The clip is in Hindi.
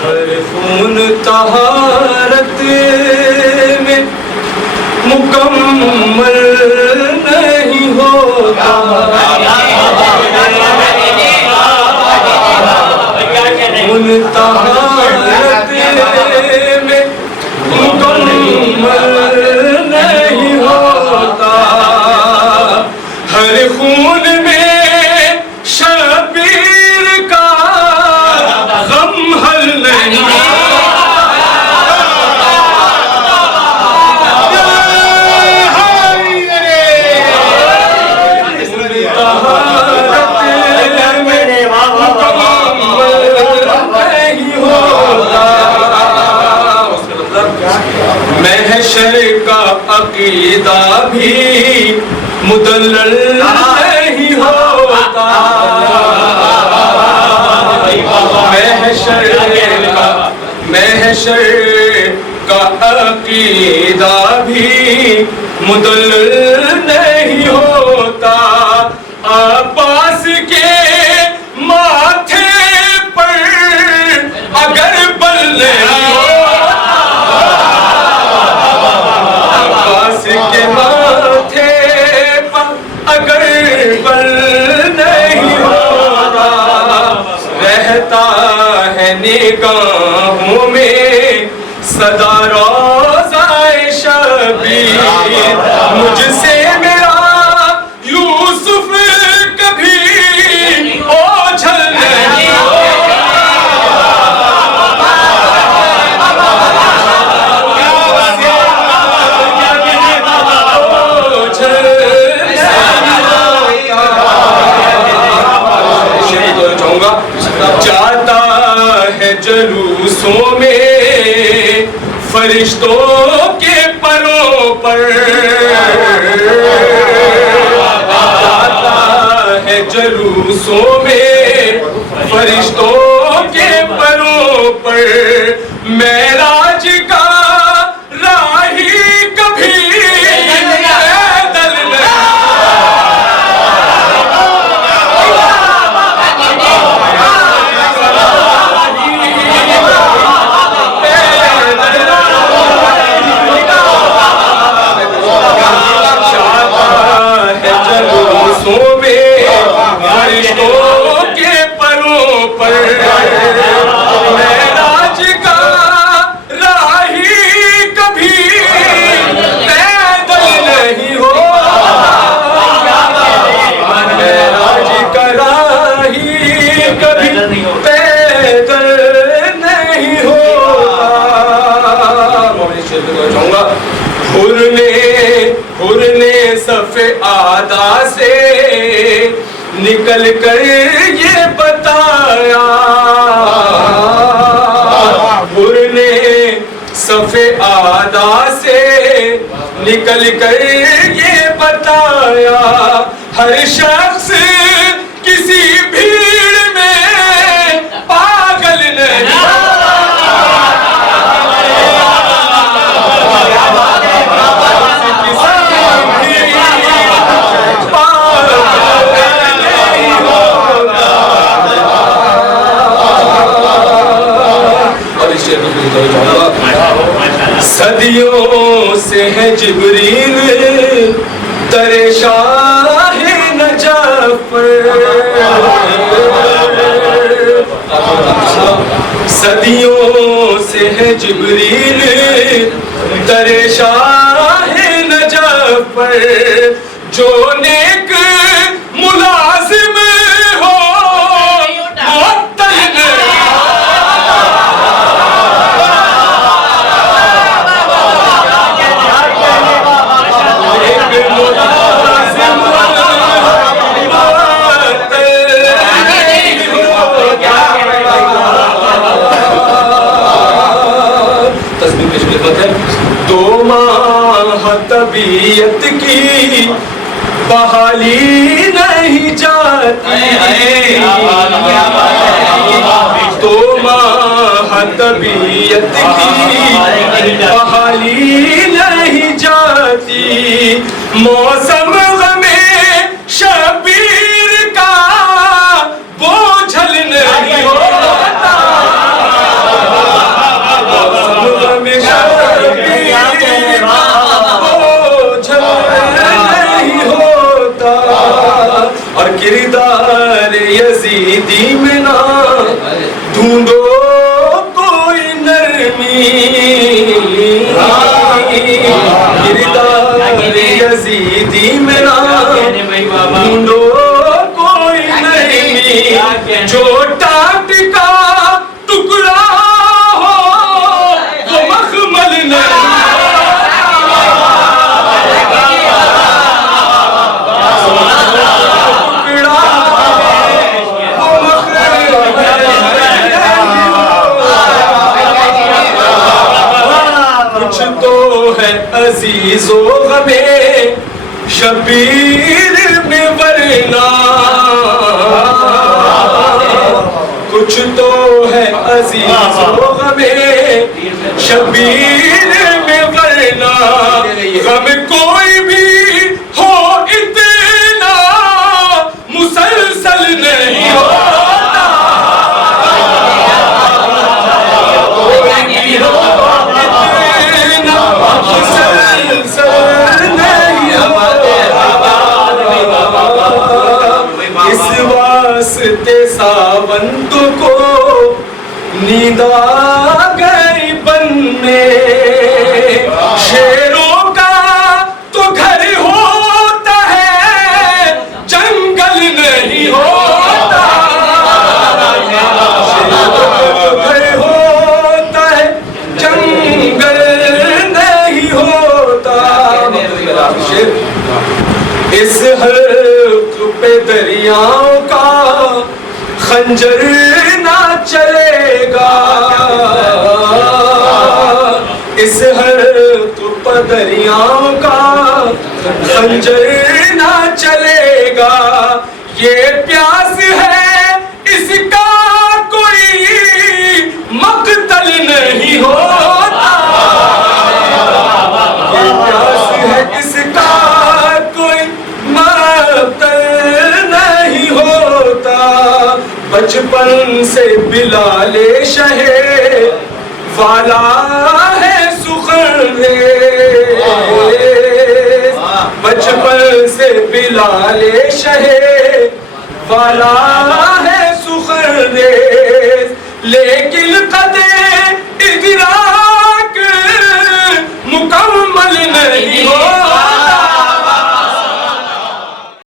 हर खून तहारत में मुकम्मल नहीं होता, खून तहारत में मुकम्मल नहीं होता, हर खून में शबीर का गम हल नहीं महशर का अकीदा भी मुदल्लल नहीं होता, महशर का अकीदा भी मुदल्लल नहीं होता, अब्बास के माथे पर अगर बल नहीं के माथे पर अगर बल नहीं होता, रहता है निगाहों में सदा रोज़ाए शबीर, मुझसे मेरा यूसुफ कभी ओझल नहीं जाता है जुलूसों में फरिश्तों के परों पर, जाता है जुलूसों में फरिश्तों के परों पर, मेराज का राही कभी सफ़े आदा से निकल कर ये बताया, ने सफ़े आदा से निकल कर ये बताया, हर शख्स किसी भीड़ में पागल नहीं, सदियों से है जिब्रील दरे शाह नजफ, सदियों से है जिब्रील दरे शाह नजफ, जो नेक मुलाजिम हो दो माह तबीयत की बहाली नहीं जाती, दो माह तबीयत की बहाली नहीं जाती, मौसम में शबीर का बोझल नहीं होता, किरदार यजीदी में ना ढूंढो कोई नरमी, किरदार यजीदी में ना ढूंढो कोई नरमी, जो टाट का टुकड़ा हो वो मखमल नहीं। अजीजो गमे शबीर में वरना, कुछ तो है अजीजो गमे शबीर में वरना, गम कोई भी हो इतना मुसलसल नहीं होता, कोई भी हो इस वास्ते सावंत को नींद आ गई बनने, शेरों का तो घर होता है जंगल नहीं होता, शेरों का तो घर होता है जंगल नहीं होता। इस हल्क पे दरियाओं का खंजर ना चलेगा, इस हल्क पे दरियाओं का खंजर ना चलेगा, ये प्यास है इसका कोई मकतल नहीं होता, ये प्यास है इसका नहीं होता। बचपन से बिलाले शहे वाला है सुखरेज़, बचपन से बिलाले शहे वाला है सुखरेज़, लेकिन कद